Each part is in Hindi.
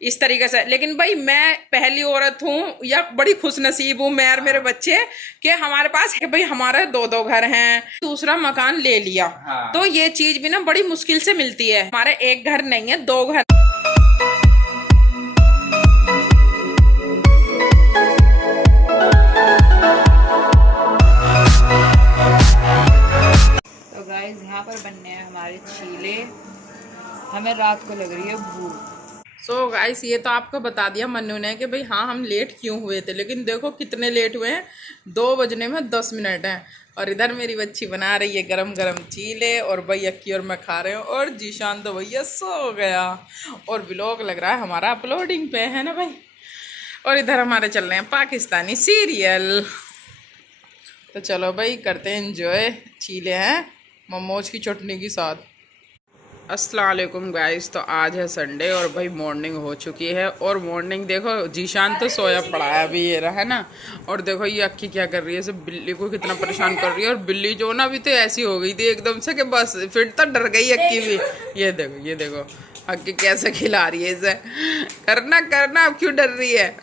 इस तरीके से। लेकिन भाई मैं पहली औरत हूँ या बड़ी खुश नसीब हूँ, मैं और मेरे बच्चे, कि हमारे पास है भाई, हमारे 2-2 घर हैं, दूसरा मकान ले लिया। हाँ। तो ये चीज भी ना बड़ी मुश्किल से मिलती है। हमारे एक घर नहीं है, 2 घर। तो गाइस यहाँ पर बनने हैं हमारे चीले। हमें रात को लग रही है भूख। सो गाइस ये तो आपको बता दिया मन्नू ने कि भाई हाँ हम लेट क्यों हुए थे, लेकिन देखो कितने लेट हुए हैं, 2 बजने में 10 मिनट हैं। और इधर मेरी बच्ची बना रही है गरम गरम चीले, और भाई अक्की और मैं खा रहे हो, और जीशान तो भैया सो गया। और व्लॉग लग रहा है हमारा अपलोडिंग पे, है ना भाई। और इधर हमारे चल रहे हैं पाकिस्तानी सीरियल। तो चलो भाई करते हैं एंजॉय। चीले हैं मोमोज की चटनी के साथ। अस्सलाम वालेकुम गाइस, तो आज है संडे और भाई मॉर्निंग हो चुकी है। और मॉर्निंग देखो जीशान तो सोया पड़ा है अभी, ये रहा है ना। और देखो ये अक्की क्या कर रही है, सब बिल्ली को कितना परेशान कर रही है। और बिल्ली जो ना अभी तो ऐसी हो गई थी एकदम से कि बस फिर तो डर गई अक्की भी। ये देखो ये देखो अक्की कैसे खिला रही है इसे। करना करना अब क्यों डर रही है।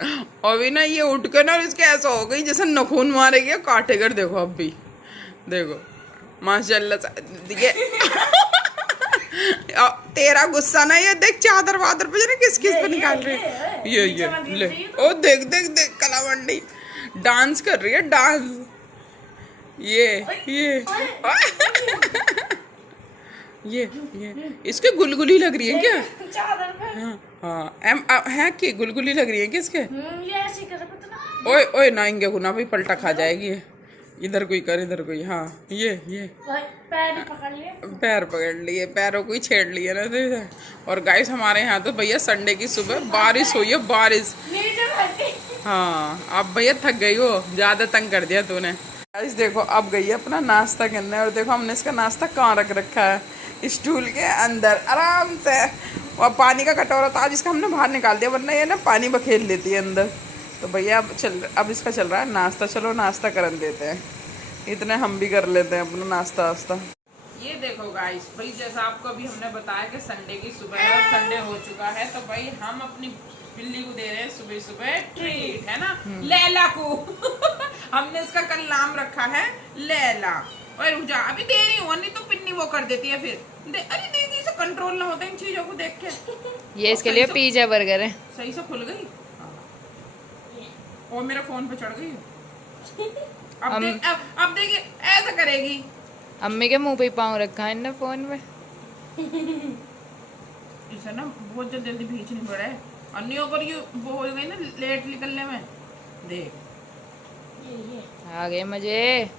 और भी ना ये उठ के ना इसके ऐसा हो गई जैसे नखून मारेगी, काटेगा। देखो अब भी देखो माशाल्लाह। तेरा गुस्सा ना, ये देख चादर वादर पे ना किस किस पे निकाल रही है। ये ले ओ देख देख देख कलावंडी डांस कर रही है, डांस। ये ये इसके गुलगुली लग रही है क्या? चादर पे हाँ है कि गुलगुली लग रही है क्या इसके? ये ऐसे कर ओए ओए ना इंगे को ना भाई पलटा खा जाएगी। इधर कोई कर, इधर कोई। हाँ ये पैर पकड़ लिए, पैर पकड़ लिए, पैरों को ही छेड़ लिए ना तो। और गाइस हमारे यहाँ तो भैया संडे की सुबह बारिश हुई है, बारिश। हाँ अब भैया थक गई हो, ज्यादा तंग कर दिया तूने। गाइस देखो अब गई है अपना नाश्ता करने। और देखो हमने इसका नाश्ता कहाँ रख रखा है, स्टूल के अंदर आराम से। और पानी का कटोरा था जिसका हमने बाहर निकाल दिया, वरना ये ना पानी बखेर लेती है अंदर। तो भैया अब इसका चल रहा है नाश्ता। चलो नाश्ता करन देते हैं, इतने हम भी कर लेते हैं अपना नाश्ता वास्ता। ये देखो गाइस भाई जैसा आपको अभी हमने बताया कि संडे की सुबह है और संडे हो चुका है, तो भाई हम अपनी बिल्ली को दे रहे हैं सुबह सुबह ट्रीट, है ना, लैला को। हमने इसका कल नाम रखा है लैला। और रुक जा अभी दे रही हूँ, नहीं तो पिन्नी वो कर देती है फिर। अरे दीदी से कंट्रोल ना होता इन चीजों को देख के। ये इसके लिए पिज्जा बर्गर है। सही से खुल गई और मेरा फोन पे चढ़ गई। अब देखिए ऐसा करेगी। अम्मी के मुंह पे पाँव रखा है ना फोन में। इसे ना बहुत जल्दी जल्दी भींच नहीं पड़ा है, और नहीं अगर ये वो हो गई ना लेट निकलने में। देख आ गए मजे।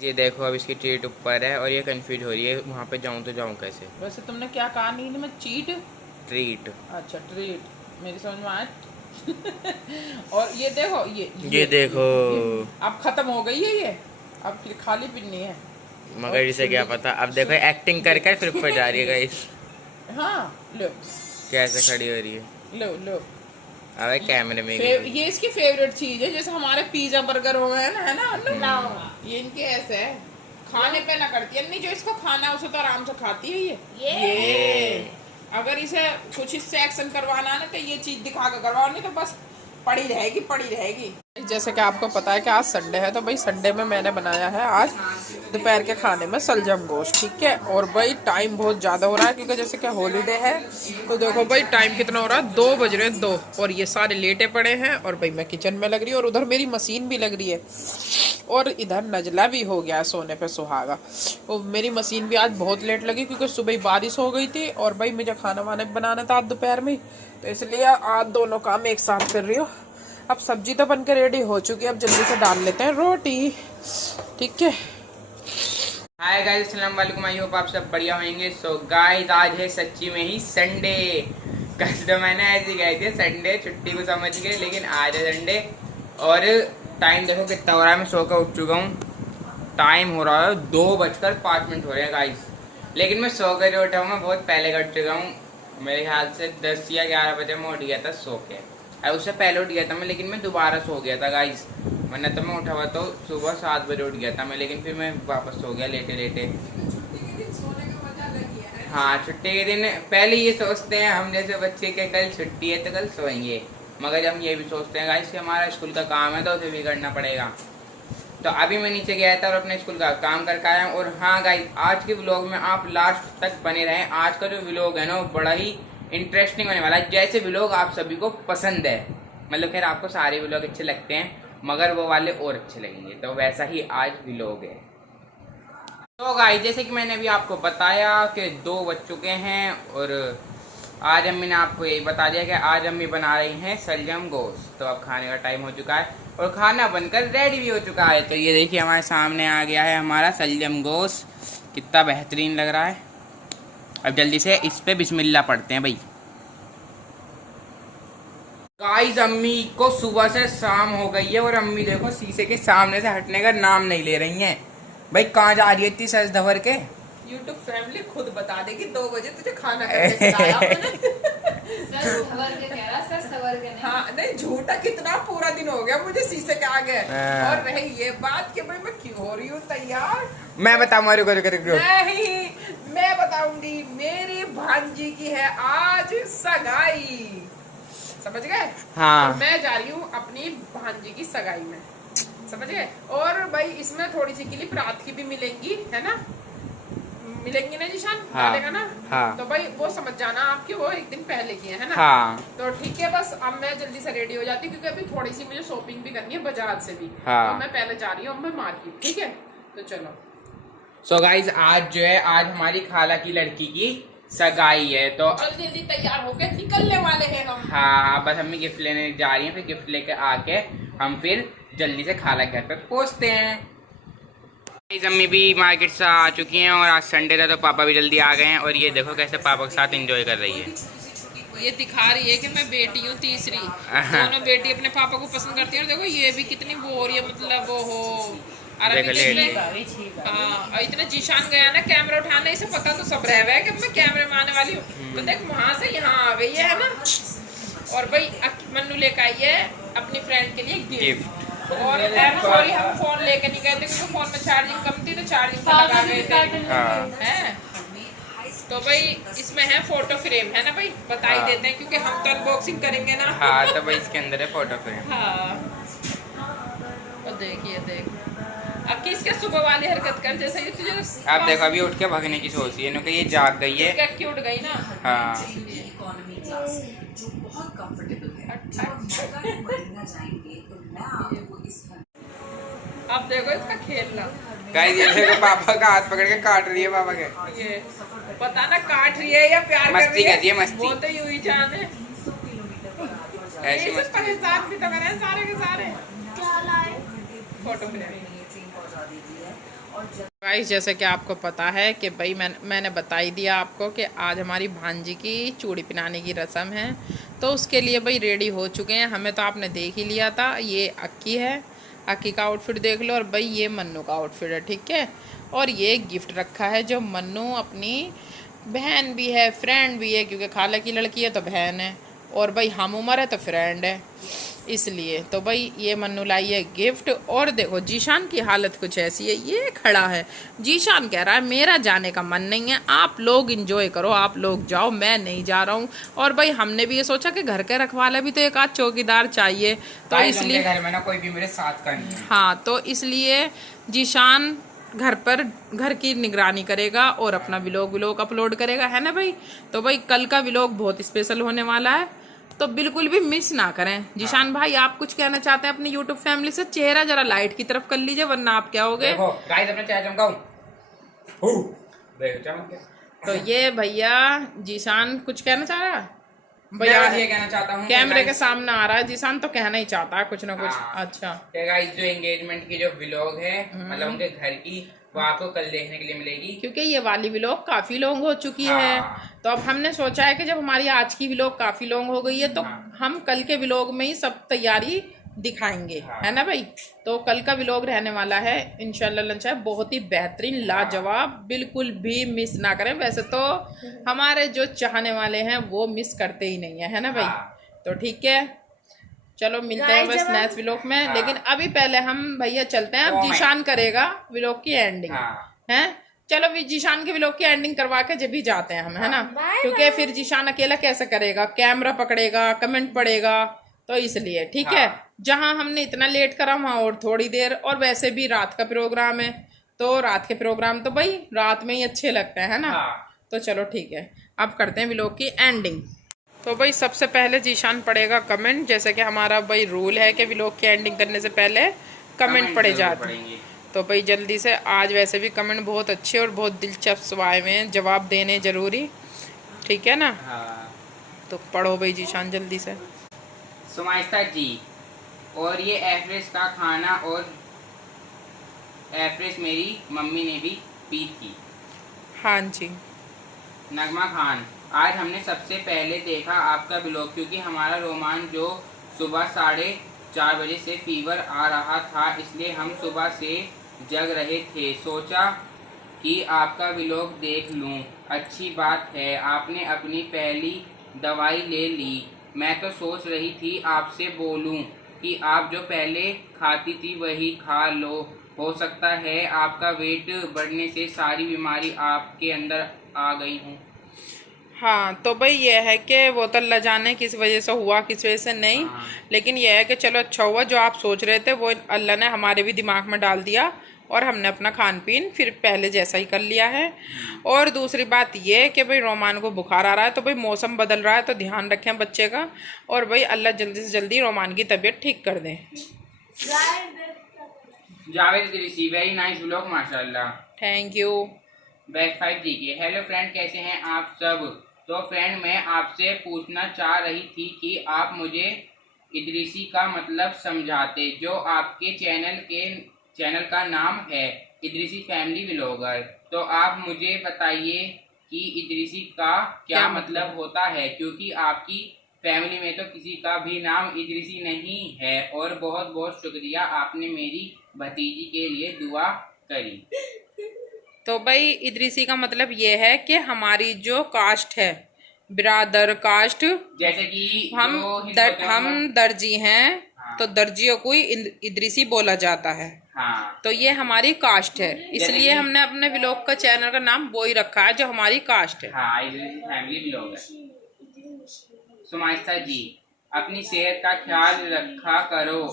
ये देखो अब इसकी ट्रीट ऊपर है और ये कंफ्यूज हो रही है वहाँ पे जाऊँ तो जाऊँ कैसे। वैसे तुमने क्या कहा नींद में? Cheat treat. अच्छा ट्रीट, मेरी समझ में आया। और ये देखो ये देखो अब खत्म हो गई है ये, अब खाली पिन्नी है। मगर इसे क्या पता। अब देखो एक्टिंग कर कर फिर ऊपर जा रही है गाइस। हाँ लो कैसे खड़ी हो रही है, लो लो। अबे कैमरे में ये इसकी फेवरेट चीज है, जैसे हमारे पिज्जा बर्गर हो गए ना, है ना। ये इनके ऐसे है, खाने पे ना करती है। नहीं जो इसको खाना है उसे तो आराम से खाती है ये। अगर इसे कुछ इससे एक्शन करवाना है ना तो ये चीज दिखा कर करवाओ, नहीं तो बस पड़ी रहेगी। जैसे कि आपको पता है कि आज संडे है, तो भाई संडे में मैंने बनाया है आज दोपहर के खाने में सलजम गोश्त, ठीक है। और भाई टाइम बहुत ज़्यादा हो रहा है क्योंकि जैसे कि हॉलीडे है। तो देखो भाई टाइम कितना हो रहा है, 2 बज रहे हैं 2। और ये सारे लेटे पड़े हैं। और भाई मैं किचन में लग रही हूँ, और उधर मेरी मशीन भी लग रही है। और इधर नजला भी हो गया सोने पे सुहागा। और मेरी मशीन भी आज बहुत लेट लगी क्योंकि सुबह बारिश हो गई थी। और भाई मुझे खाना वाना बनाना था आज दोपहर में, तो इसलिए आज दोनों काम एक साथ कर रही हूँ। अब सब्जी तो बनकर रेडी हो चुकी है, अब जल्दी से डाल लेते हैं रोटी, ठीक है। हाय गाइस, अस्सलाम वालेकुम। आई होप आप सब बढ़िया होंगे। सो गाइस आज है सच्ची में ही संडे। कल तो मैंने ऐसे गए थे संडे छुट्टी को समझ गए, लेकिन आज है संडे। और टाइम देखो कितना हो रहा है, मैं सो कर उठ चुका हूँ। टाइम हो रहा है 2:05 हो रहे हैं गाइस, लेकिन मैं सो कर उठा हूँ। मैं बहुत पहले कर चुका हूँ, मेरे ख्याल से 10 या 11 बजे मैं उठ गया था सो के। उससे पहले उठ गया था मैं, लेकिन मैं दोबारा सो गया था गाइस। वरना तो मैं उठा हुआ तो सुबह 7 बजे उठ गया था मैं, लेकिन फिर मैं वापस सो गया लेटे लेटे। हाँ, छुट्टी के दिन पहले ये सोचते हैं हम जैसे बच्चे के कल छुट्टी है तो कल सोएंगे, मगर हम ये भी सोचते हैं गाइस कि हमारा स्कूल का काम है तो उसे भी करना पड़ेगा। तो अभी मैं नीचे गया था और अपने स्कूल का काम करके आया हूँ। और हाँ गाइस, आज के व्लॉग में आप लास्ट तक बने रहें। आज का जो व्लॉग है ना वो बड़ा ही इंटरेस्टिंग होने वाला है, जैसे व्लॉग आप सभी को पसंद है। मतलब खैर आपको सारे व्लॉग अच्छे लगते हैं मगर वो वाले और अच्छे लगेंगे, तो वैसा ही आज व्लॉग है। तो गाइस, जैसे कि मैंने अभी आपको बताया कि 2 बज चुके हैं और आज अम्मी ने आपको यही बता दिया कि आज अम्मी बना रही हैं शलजम गोश्त। तो अब खाने का टाइम हो चुका है और खाना बनकर रेडी भी हो चुका है। तो ये देखिए हमारे सामने आ गया है हमारा शलजम गोश्त, कितना बेहतरीन लग रहा है। अब जल्दी से इस पे बिस्मिल्लाह पढ़ते हैं भाई। गाइस, अम्मी को सुबह से शाम हो गई है और अम्मी देखो शीशे के सामने से हटने का नाम नहीं ले रही हैं। भाई कहाँ जा रही है इतनी सज धवर के? यूट्यूब फैमिली खुद बता देगी 2 बजे तुझे खाना करके खिलाया मैंने। हाँ नहीं झूठा, कितना पूरा दिन हो गया मुझे शीशे के आगे। और रही ये बात कि भाई मैं क्यों हो रही हूँ तैयार, मैं बताऊँ नहीं मैं बताऊंगी। मेरी भांजी की है आज सगाई, समझ गए? हाँ। तो मैं जा रही हूँ अपनी भांजी की सगाई में, समझ गए? और भाई इसमें थोड़ी सी क्लिप रात की भी मिलेंगी, है ना? मिलेंगी ना जीशान? हाँ, डालेगा ना? हाँ। तो भाई वो समझ जाना आपके, वो एक दिन पहले की है ना? हाँ। तो ठीक है, बस अब मैं जल्दी से रेडी हो जाती हूँ क्योंकि अभी थोड़ी सी मुझे शॉपिंग भी करनी है बाजार से भी। हाँ। तो मैं पहले जा रही हूँ मैं मार्केट, ठीक है? तो चलो। सो गाइज, आज जो है आज हमारी खाला की लड़की की सगाई है, तो जल्दी जल्दी तैयार होके निकलने वाले हैं हम। हाँ, बस अम्मी गिफ्ट लेने जा रही है, फिर गिफ्ट लेके आके हम फिर जल्दी से खाला के घर पे पहुँचते हैं। अम्मी भी मार्केट से आ चुकी हैं और आज संडे था तो पापा भी जल्दी आ गए हैं। और ये देखो कैसे पापा के साथ एंजॉय कर रही है। ये दिखा रही है कि मैं बेटी हूँ तीसरी। दोनों बेटी अपने पापा को पसंद करती है। और देखो ये भी कितनी वो हो रही है, मतलब वो हो हाँ। इतना जीशान गया ना कैमरा उठाने, इसे पता तो सब रह है कि मैं कैमरे में आने वाली हूँ। तो देख वहां से यहाँ आ गई है ना। और भाई मन्नू लेकर आई है अपनी फ्रेंड के लिए गिफ्ट। और सॉरी हम फोन लेके नहीं गए थे क्योंकि फोन में चार्जिंग कम थी, तो चार्जिंग पर लगा गए थे। हैं तो भाई इसमें है फोटो फ्रेम, है ना भाई? बता ही देते हैं क्योंकि हम तो अनबॉक्सिंग करेंगे ना। हाँ, तो भाई इसके अंदर है फोटो फ्रेम। हाँ तो देखिए देख अब किसके सुबह वाली हरकत कर जैसे ये तुझे आप देखो अभी उठ के भागने की सोच रही है क्योंकि ये जाग गई है। क्या उठ गई ना। हाँ। अब देखो इसका खेलना। गाइस, ये देखो पापा का हाथ पकड़ के काट रही है पापा के। ये पता ना काट रही है या प्यार कर रही है। करती है मस्ती। वो तो यूं ही जाने। ऐसी मस्ती। परेशान भी तो करें सारे के सारे। क्या लाए? Photo frame. गाइस, जैसे कि आपको पता है कि भाई मैंने बता ही दिया आपको कि आज हमारी भांजी की चूड़ी पहनाने की रस्म है। तो उसके लिए भाई रेडी हो चुके हैं। हमें तो आपने देख ही लिया था। ये अक्की है, अक्की का आउटफिट देख लो। और भाई ये मन्नू का आउटफिट है, ठीक है? और ये गिफ्ट रखा है जो मन्नू अपनी बहन भी है, फ्रेंड भी है, क्योंकि खाला की लड़की है तो बहन है, और भाई हम उम्र है तो फ्रेंड है, इसलिए। तो भाई ये मन्नू लाई है गिफ्ट। और देखो जीशान की हालत कुछ ऐसी है, ये खड़ा है। जीशान कह रहा है मेरा जाने का मन नहीं है, आप लोग इंजॉय करो, आप लोग जाओ, मैं नहीं जा रहा हूँ। और भाई हमने भी ये सोचा कि घर के रखवाला भी तो एक आध चौकीदार चाहिए, तो इसलिए घर में ना कोई भी मेरे साथ का नहीं है। हाँ, तो इसलिए जीशान घर की निगरानी करेगा और अपना व्लॉग अपलोड करेगा, है ना भाई? तो भाई कल का व्लॉग बहुत स्पेशल होने वाला है, तो बिल्कुल भी मिस ना करें। जीशान भाई आप कुछ कहना चाहते हैं अपनी यूट्यूब फैमिली से? चेहरा जरा लाइट की तरफ कर लीजिए वरना आप क्या होगे। गाइस, अपना चेहरा चमकाऊं। देखो चमक गया। तो ये भैया जीशान कुछ कहना चाह रहा है भैया, ये कहना चाहता हूँ कैमरे के सामने आ रहा है जीशान, तो कहना ही चाहता है कुछ ना कुछ। हाँ। अच्छा गाइस, जो एंगेजमेंट की जो व्लॉग है मतलब उनके घर की, वो आपको कल देखने के लिए मिलेगी क्योंकि ये वाली व्लॉग काफी लॉन्ग हो चुकी हाँ। है। तो अब हमने सोचा है कि जब हमारी आज की व्लॉग काफी लॉन्ग हो गई है तो हाँ। हम कल के व्लॉग में ही सब तैयारी दिखाएंगे, हाँ। है ना भाई? तो कल का व्लॉग रहने वाला है इंशाल्लाह लंच है बहुत ही बेहतरीन, लाजवाब, बिल्कुल भी मिस ना करें। वैसे तो हमारे जो चाहने वाले हैं वो मिस करते ही नहीं है ना भाई? हाँ। तो ठीक है, चलो मिलते हैं बस नेक्स्ट व्लॉग में। हाँ। लेकिन अभी पहले हम भैया चलते हैं, अब जीशान करेगा व्लॉग की एंडिंग, हाँ। है? चलो भी जीशान के व्लॉग की एंडिंग करवा के जब भी जाते हैं हम, है ना, बाय क्योंकि फिर जीशान अकेला कैसे करेगा, कैमरा पकड़ेगा, कमेंट पड़ेगा, तो इसलिए ठीक है। जहां हमने इतना लेट करा वहां और थोड़ी देर, और वैसे भी रात का प्रोग्राम है, तो रात के प्रोग्राम तो भाई रात में ही अच्छे लगते हैं, है ना। तो चलो ठीक है, अब करते हैं व्लॉग की एंडिंग। तो भाई सबसे पहले जीशान पढ़ेगा कमेंट, जैसे कि हमारा भाई रूल है कि व्लॉग की एंडिंग करने से पहले कमेंट पढ़े जाते हैं। तो भाई जल्दी से, आज वैसे भी कमेंट बहुत अच्छे और बहुत दिलचस्प आए हुए हैं, जवाब देने जरूरी, ठीक है ना। तो पढ़ो भाई जीशान जल्दी से। सुमाइस्ता जी, और ये एवरेस्ट का खाना और एवरेस्ट मेरी मम्मी ने भी पी थी। हाँ जी। नगमा खान, आज हमने सबसे पहले देखा आपका व्लॉग, क्योंकि हमारा रोमान जो सुबह 4:30 बजे से फीवर आ रहा था, इसलिए हम सुबह से जग रहे थे। सोचा कि आपका व्लॉग देख लूं। अच्छी बात है, आपने अपनी पहली दवाई ले ली। मैं तो सोच रही थी आपसे बोलूं कि आप जो पहले खाती थी वही खा लो, हो सकता है आपका वेट बढ़ने से सारी बीमारी आपके अंदर आ गई हूँ। हाँ तो भाई ये है कि वो तो अल्लाह जाने किस वजह से हुआ किस वजह से नहीं, लेकिन ये है कि चलो अच्छा हुआ जो आप सोच रहे थे वो अल्लाह ने हमारे भी दिमाग में डाल दिया, और हमने अपना खान पीन फिर पहले जैसा ही कर लिया है। और दूसरी बात ये है कि भाई रोमान को बुखार आ रहा है, तो भाई मौसम बदल रहा है, तो ध्यान रखें बच्चे का, और भाई अल्लाह जल्दी से जल्दी रोमान की तबीयत ठीक कर दें। Javed Idrisi, very nice vlog माशाल्लाह, थैंक यू। बैक 5 जी के, हेलो फ्रेंड, कैसे हैं आप सब। तो फ्रेंड मैं आपसे पूछना चाह रही थी कि आप मुझे इदरीसी का मतलब समझाते, जो आपके चैनल का नाम है इदरीसी फैमिली व्लॉगर। तो आप मुझे बताइए कि इदरीसी का क्या मतलब होता है, क्योंकि आपकी फैमिली में तो किसी का भी नाम इदरीसी नहीं है। और बहुत बहुत शुक्रिया, आपने मेरी भतीजी के लिए दुआ करी। तो भाई इदरीसी का मतलब ये है कि हमारी जो कास्ट है, बिरादर कास्ट, जैसे कि हम दर्जी हैं, तो दर्जियों को ही इदरीसी बोला जाता है। हाँ। तो ये हमारी कास्ट है, इसलिए हमने अपने व्लॉग का चैनल का नाम वो ही रखा है जो हमारी कास्ट है। हाँ, इदरीसी फैमिली व्लॉगर। सुमाइस्ता जी, अपनी सेहत का ख्याल रखा करो,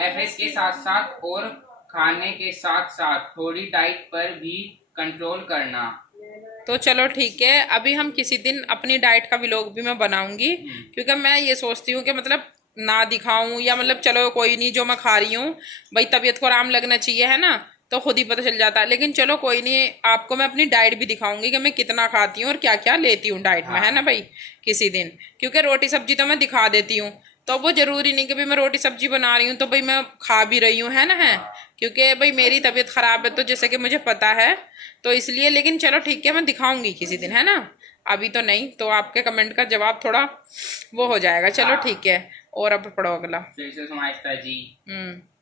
एफएस के साथ साथ और खाने के साथ साथ थोड़ी डाइट पर भी कंट्रोल करना। तो चलो ठीक है, अभी हम किसी दिन अपनी डाइट का व्लॉग भी मैं बनाऊंगी, क्योंकि मैं ये सोचती हूँ कि मतलब ना दिखाऊं, या मतलब चलो कोई नहीं, जो मैं खा रही हूँ भाई तबीयत को आराम लगना चाहिए, है ना, तो खुद ही पता चल जाता है। लेकिन चलो कोई नहीं, आपको मैं अपनी डाइट भी दिखाऊंगी कि मैं कितना खाती हूँ और क्या क्या लेती हूँ डाइट में, है ना भाई, किसी दिन। क्योंकि रोटी सब्जी तो मैं दिखा देती हूँ, तो वो जरूरी नहीं कि भाई मैं रोटी सब्जी बना रही हूँ तो भाई मैं खा भी रही हूँ, है ना, है, क्योंकि भाई मेरी तबीयत खराब है, तो जैसे कि मुझे पता है, तो इसलिए। लेकिन चलो ठीक है, मैं दिखाऊंगी किसी दिन, है ना, अभी तो नहीं। तो आपके कमेंट का जवाब थोड़ा वो हो जाएगा। चलो ठीक है, और अब पढ़ो अगला। फिर से सुमाइस्ता जी,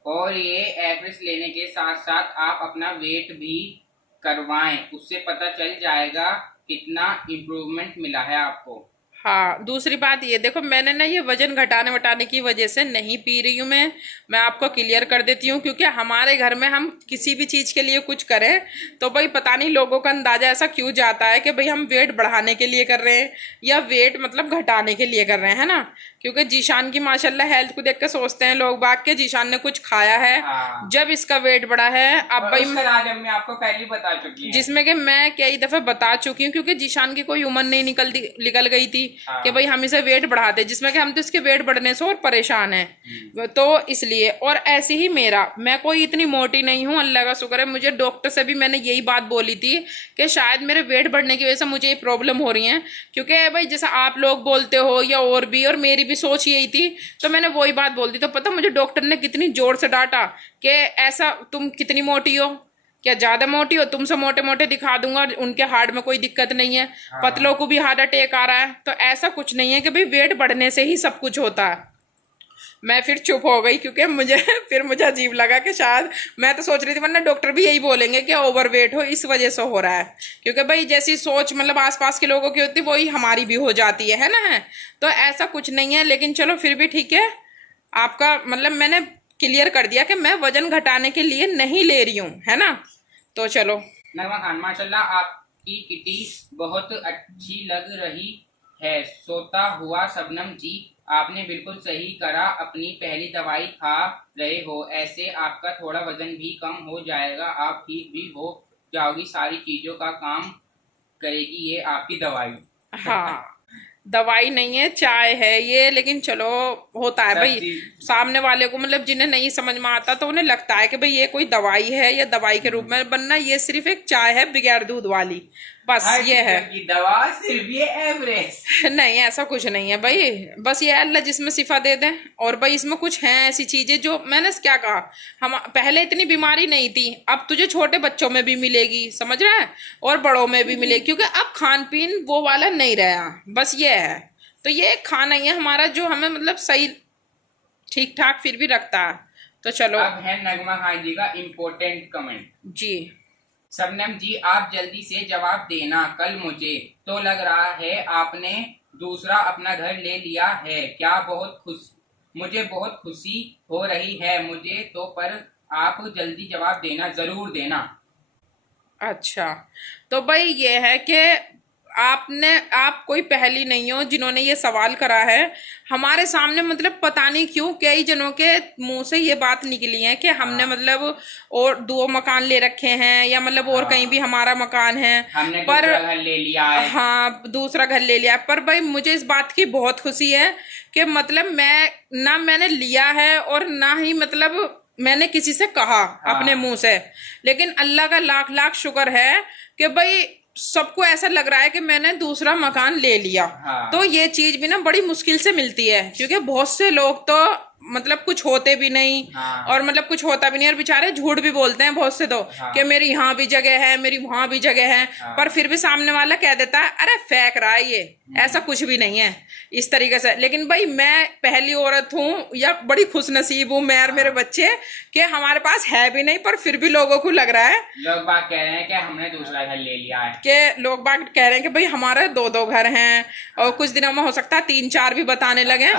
और ये एवरेस्ट लेने के साथ साथ आप अपना वेट भी करवाएं, उससे पता चल जाएगा कितना इम्प्रूवमेंट मिला है आपको। हाँ, दूसरी बात ये देखो, मैंने ना ये वजन घटाने वटाने की वजह से नहीं पी रही हूँ, मैं आपको क्लियर कर देती हूँ, क्योंकि हमारे घर में हम किसी भी चीज़ के लिए कुछ करें तो भाई पता नहीं लोगों का अंदाजा ऐसा क्यों जाता है कि भाई हम वेट बढ़ाने के लिए कर रहे हैं या वेट मतलब घटाने के लिए कर रहे हैं, है ना। क्योंकि जीशान की माशाल्लाह हेल्थ को देख के सोचते हैं लोग बाग के जीशान ने कुछ खाया है, जब इसका वेट बढ़ा है। अब भाई मैं आपको पहले बता चुकी हूँ, जिसमें कि मैं कई दफे बता चुकी हूँ, क्योंकि जीशान की कोई उम्र नहीं निकल गई थी कि भाई हम इसे वेट बढ़ाते, जिसमें कि हम तो इसके वेट बढ़ने से और परेशान हैं, तो इसलिए। और ऐसे ही मैं कोई इतनी मोटी नहीं हूँ, अल्लाह का शुक्र है। मुझे डॉक्टर से भी मैंने यही बात बोली थी कि शायद मेरे वेट बढ़ने की वजह से मुझे ये प्रॉब्लम हो रही है, क्योंकि भाई जैसा आप लोग बोलते हो या और भी, और मेरी भी सोच यही थी, तो मैंने वही बात बोल दी। तो पता मुझे डॉक्टर ने कितनी जोर से डांटा कि ऐसा तुम कितनी मोटी हो, क्या ज्यादा मोटी हो, तुमसे मोटे मोटे दिखा दूंगा, उनके हार्ट में कोई दिक्कत नहीं है, पतलों को भी हार्ट अटैक आ रहा है। तो ऐसा कुछ नहीं है कि भाई वेट बढ़ने से ही सब कुछ होता है। मैं फिर चुप हो गई, क्योंकि मुझे अजीब लगा कि शायद, मैं तो सोच रही थी वरना डॉक्टर भी यही बोलेंगे कि ओवरवेट हो इस वजह से हो रहा है, क्योंकि भाई जैसी सोच मतलब आसपास के लोगों की होती है वही हमारी भी हो जाती है ना, है। तो ऐसा कुछ नहीं है, लेकिन चलो फिर भी ठीक है, आपका मतलब मैंने क्लियर कर दिया कि मैं वजन घटाने के लिए नहीं ले रही हूँ, है ना। तो चलो नगमा खान, माशाल्लाह आपकी किटी बहुत अच्छी लग रही है। सोता हुआ शबनम जी, आपने बिल्कुल सही करा, अपनी पहली दवाई खा रहे हो, ऐसे आपका थोड़ा वजन भी कम हो जाएगा, आप ठीक भी हो जाओगी, सारी चीजों का काम करेगी ये आपकी दवाई। हाँ, दवाई नहीं है, चाय है ये, लेकिन चलो होता है भाई, सामने वाले को मतलब जिन्हें नहीं समझ में आता तो उन्हें लगता है कि भाई ये कोई दवाई है या दवाई के रूप में बनना, ये सिर्फ एक चाय है बगैर दूध वाली, बस ये है की दवा, सिर्फ ये एवरेज। नहीं, ऐसा कुछ नहीं है भाई, बस ये अल्लाह जिसमें शिफा दे दे। और भाई इसमें कुछ हैं ऐसी चीजें जो मैंने क्या कहा, हम पहले इतनी बीमारी नहीं थी, अब तुझे छोटे बच्चों में भी मिलेगी, समझ रहा है, और बड़ों में भी मिलेगी, क्योंकि अब खान पीन वो वाला नहीं रहा, बस ये है। तो ये खाना ही है हमारा जो हमें मतलब सही ठीक ठाक फिर भी रखता है। तो चलो अब है नगमा खान जी का इम्पोर्टेंट कमेंट जी। शबनम जी, आप जल्दी से जवाब देना, कल मुझे तो लग रहा है आपने दूसरा अपना घर ले लिया है क्या? मुझे बहुत खुशी हो रही है मुझे तो, पर आप जल्दी जवाब देना, जरूर देना। अच्छा, तो भाई ये है कि आप कोई पहली नहीं हो जिन्होंने ये सवाल करा है हमारे सामने, मतलब पता नहीं क्यों कई जनों के मुंह से ये बात निकली है कि हमने मतलब और 2 मकान ले रखे हैं, या मतलब और कहीं भी हमारा मकान है, हमने पर दूसरा घर ले लिया है। हाँ, दूसरा घर ले लिया। पर भाई मुझे इस बात की बहुत खुशी है कि मतलब मैंने लिया है और ना ही मतलब मैंने किसी से कहा अपने मुंह से, लेकिन अल्लाह का लाख लाख शुक्र है कि भाई सबको ऐसा लग रहा है कि मैंने दूसरा मकान ले लिया। तो ये चीज भी ना बड़ी मुश्किल से मिलती है, क्योंकि बहुत से लोग तो मतलब कुछ होते भी नहीं, और मतलब कुछ होता भी नहीं, और बेचारे झूठ भी बोलते हैं बहुत से तो, कि मेरी यहाँ भी जगह है, मेरी वहां भी जगह है, पर फिर भी सामने वाला कह देता है अरे फेंक रहा है ये, ऐसा कुछ भी नहीं है इस तरीके से। लेकिन भाई मैं पहली औरत हूँ, या बड़ी खुश नसीब हूँ मैं और मेरे बच्चे, कि हमारे पास है भी नहीं, पर फिर भी लोगों को लग रहा है, लोग बात कह रहे हैं कि हमने दूसरा घर ले लिया है, कि लोग बाग कह रहे हैं कि भाई हमारे 2 घर हैं, और कुछ दिनों में हो सकता है 3-4 भी बताने लगे।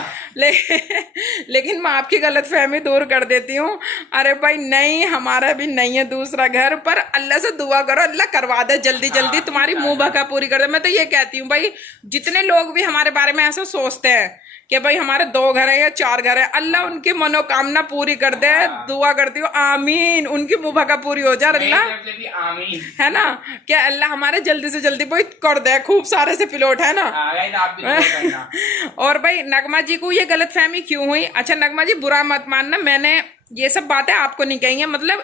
लेकिन मैं आपकी गलतफहमी दूर कर देती हूँ, अरे भाई नहीं, हमारा भी नहीं है दूसरा घर, पर अल्लाह से दुआ करो अल्लाह करवा दे जल्दी जल्दी, तुम्हारी मुंह भका पूरी कर दे। मैं तो ये कहती हूँ भाई, जितने लोग भी हमारे बारे में ऐसा सोचते हैं कि भाई हमारे 2 घर है या 4 घर है, अल्लाह उनकी मनोकामना पूरी कर दे, दुआ करती हूँ आमीन, उनकी मुंह भका पूरी हो जाए अल्लाह, है ना, क्या अल्लाह हमारे जल्दी से जल्दी भाई कर दे, खूब सारे से पिलोट, है ना। और भाई नगमा जी को ये गलतफहमी क्यों हुई? अच्छा नगमा जी बुरा मत मानना, मैंने ये सब बातें आपको नहीं कही है, मतलब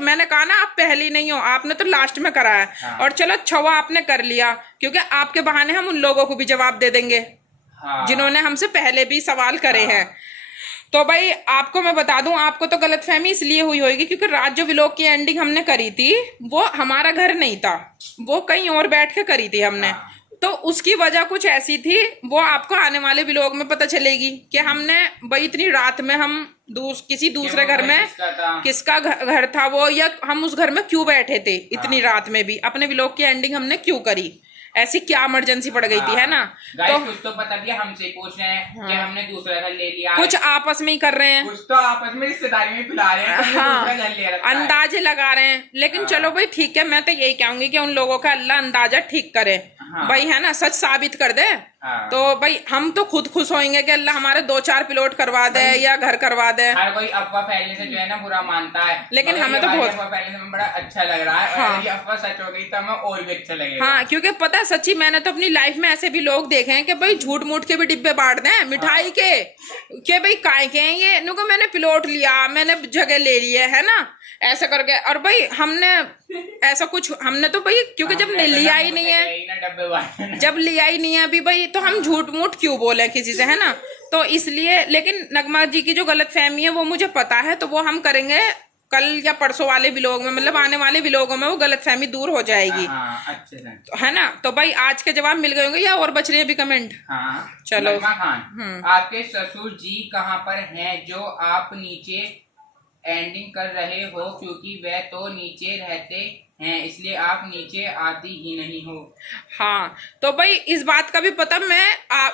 मैंने कहा ना आप पहली नहीं हो, आपने तो लास्ट में करा है, और चलो अच्छा हुआ आपने कर लिया, क्योंकि आपके बहाने हम उन लोगों को भी जवाब दे देंगे जिन्होंने हमसे पहले भी सवाल करे हैं। तो भाई आपको मैं बता दूं, आपको तो गलतफहमी इसलिए हुई होगी क्योंकि रात जो व्लॉग की एंडिंग हमने करी थी वो हमारा घर नहीं था, वो कहीं और बैठ के करी थी हमने, तो उसकी वजह कुछ ऐसी थी, वो आपको आने वाले व्लॉग में पता चलेगी कि हमने भाई इतनी रात में हम किसी दूसरे घर में किसका घर था वो, या हम उस घर में क्यों बैठे थे इतनी रात में भी, अपने व्लॉग की एंडिंग हमने क्यों करी, ऐसी क्या इमरजेंसी पड़ गई थी, है ना। तो कुछ तो पता भी हमसे पूछ रहे हैं कि हमने दूसरा घर ले लिया, कुछ आपस में ही कर रहे हैं, कुछ तो आपस में रिश्तेदारी में पिला रहे हैं, हाँ, घर ले रखा है, अंदाजे लगा रहे हैं। लेकिन चलो भाई ठीक है, मैं तो यही कहूंगी कि उन लोगों का अल्लाह अंदाजा ठीक करे भाई, है ना, सच साबित कर दे। तो भाई हम तो खुद खुश होंगे कि अल्लाह हमारे 2-4 प्लॉट करवा दे या घर करवा दे। हर कोई अफवाह फैलने से जो है ना बुरा मानता है, लेकिन हमें तो बहुत अफवाह फैलने से बड़ा अच्छा लग रहा है, और ये अफवाह सच हो गई तो हमें और भी अच्छा लगेगा। हाँ, क्योंकि पता है सच्ची मैंने तो अपनी लाइफ में ऐसे भी लोग देखे हैं कि भाई झूठ मूठ के भी डिब्बे बांट दें मिठाई के भाई काय के हैं ये, इनको मैंने प्लॉट लिया, मैंने जगह ले ली है ना, ऐसा करके। और भाई हमने ऐसा कुछ हमने तो भाई क्योंकि जब लिया ही नहीं है, जब लिया ही नहीं है अभी भाई, तो हम झूठ मूठ क्यों बोले किसी से, है ना। तो इसलिए, लेकिन नगमा जी की जो गलतफहमी है वो मुझे पता है, तो वो हम करेंगे कल या परसों वाले व्लॉग में, मतलब आने वाले व्लॉगों में वो गलतफहमी दूर हो जाएगी, अच्छे से, है ना। तो भाई आज के जवाब मिल गए होंगे या और बच रहे हैं अभी कमेंट? चलो नगमा खान, आपके ससुर जी कहाँ पर हैं जो आप नीचे एंडिंग कर रहे हो, क्योंकि वह तो नीचे रहते हैं इसलिए आप नीचे आती ही नहीं हो। हाँ, तो भाई इस बात का भी पता,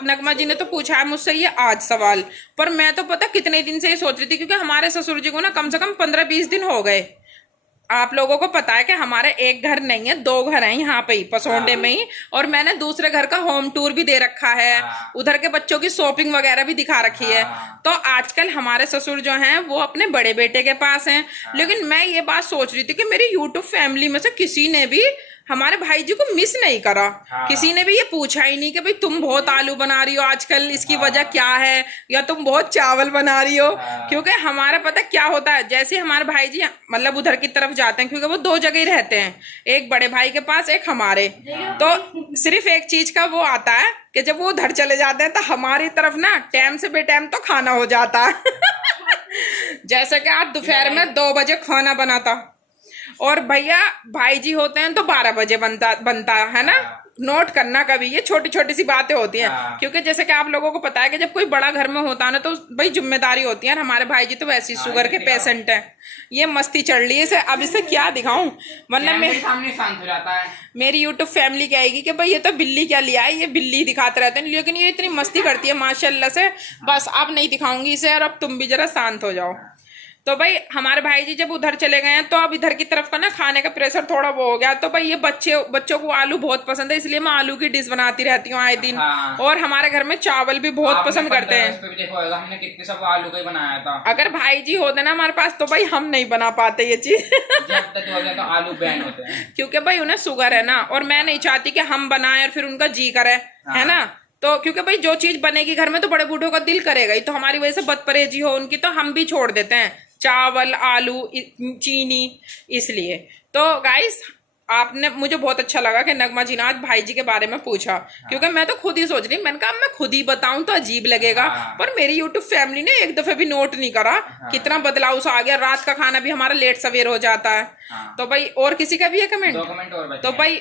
नगमा जी ने तो पूछा है मुझसे ये आज सवाल, पर मैं तो पता कितने दिन से ये सोच रही थी, क्योंकि हमारे ससुर जी को ना कम से कम 15-20 दिन हो गए आप लोगों को पता है कि हमारे एक घर नहीं है, 2 घर हैं यहाँ पे ही पसोंडे में ही, और मैंने दूसरे घर का होम टूर भी दे रखा है, उधर के बच्चों की शॉपिंग वगैरह भी दिखा रखी है। तो आजकल हमारे ससुर जो हैं वो अपने बड़े बेटे के पास हैं, लेकिन मैं ये बात सोच रही थी कि मेरी यूट्यूब फैमिली में से किसी ने भी हमारे भाई जी को मिस नहीं करा। किसी ने भी ये पूछा ही नहीं कि भाई तुम बहुत आलू बना रही हो आजकल, इसकी वजह क्या है, या तुम बहुत चावल बना रही हो। क्योंकि हमारा पता क्या होता है, जैसे हमारे भाई जी मतलब उधर की तरफ जाते हैं, क्योंकि वो 2 जगह ही रहते हैं, एक बड़े भाई के पास, एक हमारे, तो सिर्फ एक चीज का वो आता है कि जब वो उधर चले जाते हैं तो हमारी तरफ ना टाइम से बेटाइम तो खाना हो जाता है। जैसे कि आज दोपहर में 2 बजे खाना बना था, और भैया भाई जी होते हैं तो 12 बजे बनता है ना। नोट करना कभी, ये छोटी छोटी सी बातें होती हैं, क्योंकि जैसे कि आप लोगों को पता है कि जब कोई बड़ा घर में होता है ना तो भाई जिम्मेदारी होती है। हमारे भाई जी तो वैसे ही शुगर के पेशेंट हैं। ये मस्ती चढ़ रही है इसे, अब इसे क्या दिखाऊं, वरना मेरे सामने शांत हो जाता है। मेरी यूट्यूब फैमिली कहेगी कि भाई ये तो बिल्ली क्या लिया है, ये बिल्ली दिखाते रहते हैं, लेकिन ये इतनी मस्ती करती है माशाल्लाह से। बस अब नहीं दिखाऊंगी इसे, और अब तुम भी जरा शांत हो जाओ। तो भाई हमारे भाई जी जब उधर चले गए हैं तो अब इधर की तरफ का ना खाने का प्रेशर थोड़ा वो हो गया। तो भाई ये बच्चों को आलू बहुत पसंद है, इसलिए मैं आलू की डिश बनाती रहती हूँ आए दिन। और हमारे घर में चावल भी बहुत पसंद करते हैं। देखो हमने कितने सब आलू का ही बनाया था। अगर भाई जी होते ना हमारे पास तो भाई हम नहीं बना पाते ये चीज। जब तक हो गया तो आलू बैन होते हैं, क्योंकि भाई उन्हें शुगर है ना, और मैं नहीं चाहती कि हम बनाए और फिर उनका जी करे, है ना। तो क्योंकि भाई जो चीज बनेगी घर में तो बड़े बूढ़ों का दिल करेगा ही, तो हमारी वजह से बदपरहेजी हो उनकी तो हम भी छोड़ देते हैं चावल, आलू, चीनी, इसलिए। तो गाइस आपने, मुझे बहुत अच्छा लगा कि नगमा जी ने आज भाई जी के बारे में पूछा, क्योंकि मैं तो खुद ही सोच रही, मैंने कहा मैं खुद ही बताऊं तो अजीब लगेगा, पर मेरी यूट्यूब फैमिली ने एक दफे भी नोट नहीं करा। कितना बदलाव सा आ गया, रात का खाना भी हमारा लेट सवेर हो जाता है। तो भाई और किसी का भी है कमेंट? 2 कमेंट और बचे। तो भाई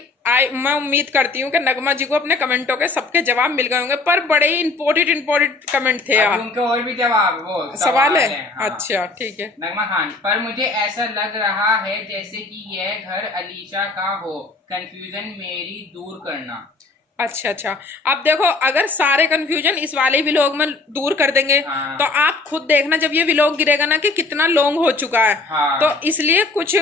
मैं उम्मीद करती हूँ कि नगमा जी को अपने कमेंटों के सबके जवाब मिल गए होंगे, पर बड़े ही इम्पोर्टेंट कमेंट थे यार। उनके और भी जवाब वो सवाल है। हाँ। अच्छा ठीक है। नगमा खान, पर मुझे ऐसा लग रहा है जैसे कि यह घर अलीशा का हो, कंफ्यूजन मेरी दूर करना। अच्छा, अब देखो अगर सारे कंफ्यूजन इस वाले व्लॉग में दूर कर देंगे तो आप खुद देखना जब ये व्लॉग गिरेगा ना कि कितना लॉन्ग हो चुका है। तो इसलिए कुछ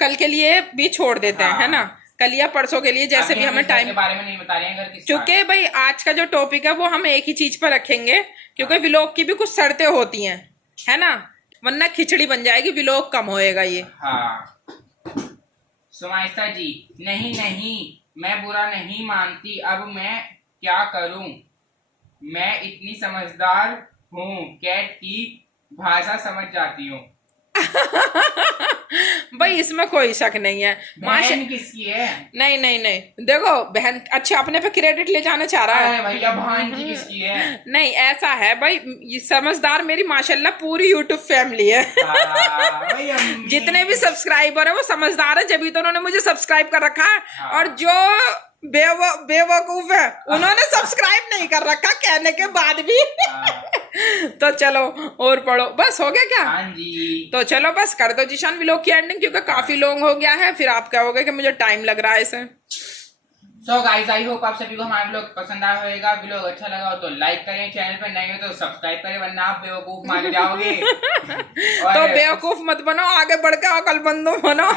कल के लिए भी छोड़ देते हैं, है ना, कल या परसों के लिए, जैसे भी हमें टाइम के बारे में नहीं बता रहे हैं, क्योंकि भाई आज का जो टॉपिक है वो हम एक ही चीज पर रखेंगे, क्योंकि व्लॉग की भी कुछ शर्तें होती हैं, है ना, वरना खिचड़ी बन जाएगी, व्लॉग कम होएगा ये। हाँ। सुमाइस्ता जी, नहीं मैं बुरा नहीं मानती, अब मैं क्या करूं, मैं इतनी समझदार हूं, कैट की भाषा समझ जाती हूँ। भाई इसमें कोई शक नहीं है। बहन किसकी है? नहीं देखो बहन, अच्छा अपने पे क्रेडिट ले जाना चाह रहा है भैया, बहन की किसकी है? नहीं ऐसा है भाई, समझदार मेरी माशाल्लाह पूरी यूट्यूब फैमिली है। जितने भी सब्सक्राइबर है वो समझदार है, जब तो उन्होंने मुझे सब्सक्राइब कर रखा है। और जो बेवकूफ है उन्होंने सब्सक्राइब नहीं कर रखा कहने के बाद भी। तो चलो और पढ़ो, बस हो गया क्या? हाँ जी। तो चलो बस कर दो जिशान व्लॉग की एंडिंग, क्योंकि काफी लॉन्ग हो गया है, फिर आप कहोगे कि मुझे टाइम लग रहा है इसे। सो गाइस, आई होप आप सभी को हमारा व्लॉग पसंद आया होगा। व्लॉग अच्छा लगा हो तो लाइक करें, चैनल पर नए हो तो सब्सक्राइब करें, वरना आप बेवकूफ मान जाओगे। तो बेवकूफ मत बनो, आगे बढ़ के अकलमंदो बनो।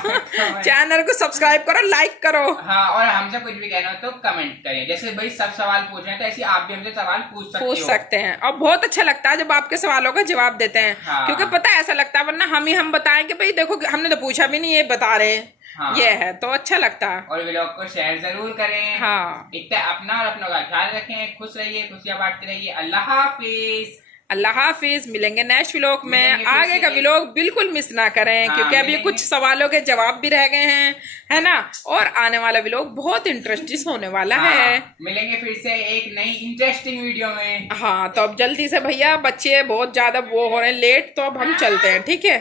चैनल को सब्सक्राइब करो, लाइक करो। हाँ, और हमसे कुछ भी कहना हो तो कमेंट करें। जैसे भाई सब सवाल पूछ रहे हैं तो ऐसे आप भी हमसे सवाल पूछ सकते हैं। और बहुत अच्छा लगता है जब आपके सवालों का जवाब देते हैं। हाँ। क्योंकि पता है ऐसा लगता है, वरना हम बताएं कि भाई देखो हमने तो पूछा भी नहीं, ये बता रहे हैं। हाँ। ये है तो अच्छा लगता है। और व्लॉग को शेयर जरूर करें। हाँ। इतना अपना और अपनों का ख्याल रखें, खुश रहिए, खुशियां बांटते रहिए। अल्लाह हाफिज। अल्लाह हाफिज। मिलेंगे नेक्स्ट व्लॉग में। आगे का व्लॉग बिल्कुल मिस ना करें। हाँ, क्योंकि अभी कुछ सवालों के जवाब भी रह गए हैं, है ना, और आने वाला व्लॉग बहुत इंटरेस्टिंग होने वाला है। मिलेंगे फिर से एक नई इंटरेस्टिंग वीडियो में। हाँ, तो अब जल्दी से भैया, बच्चे बहुत ज्यादा वो हो रहे हैं लेट, तो अब हम चलते हैं, ठीक है।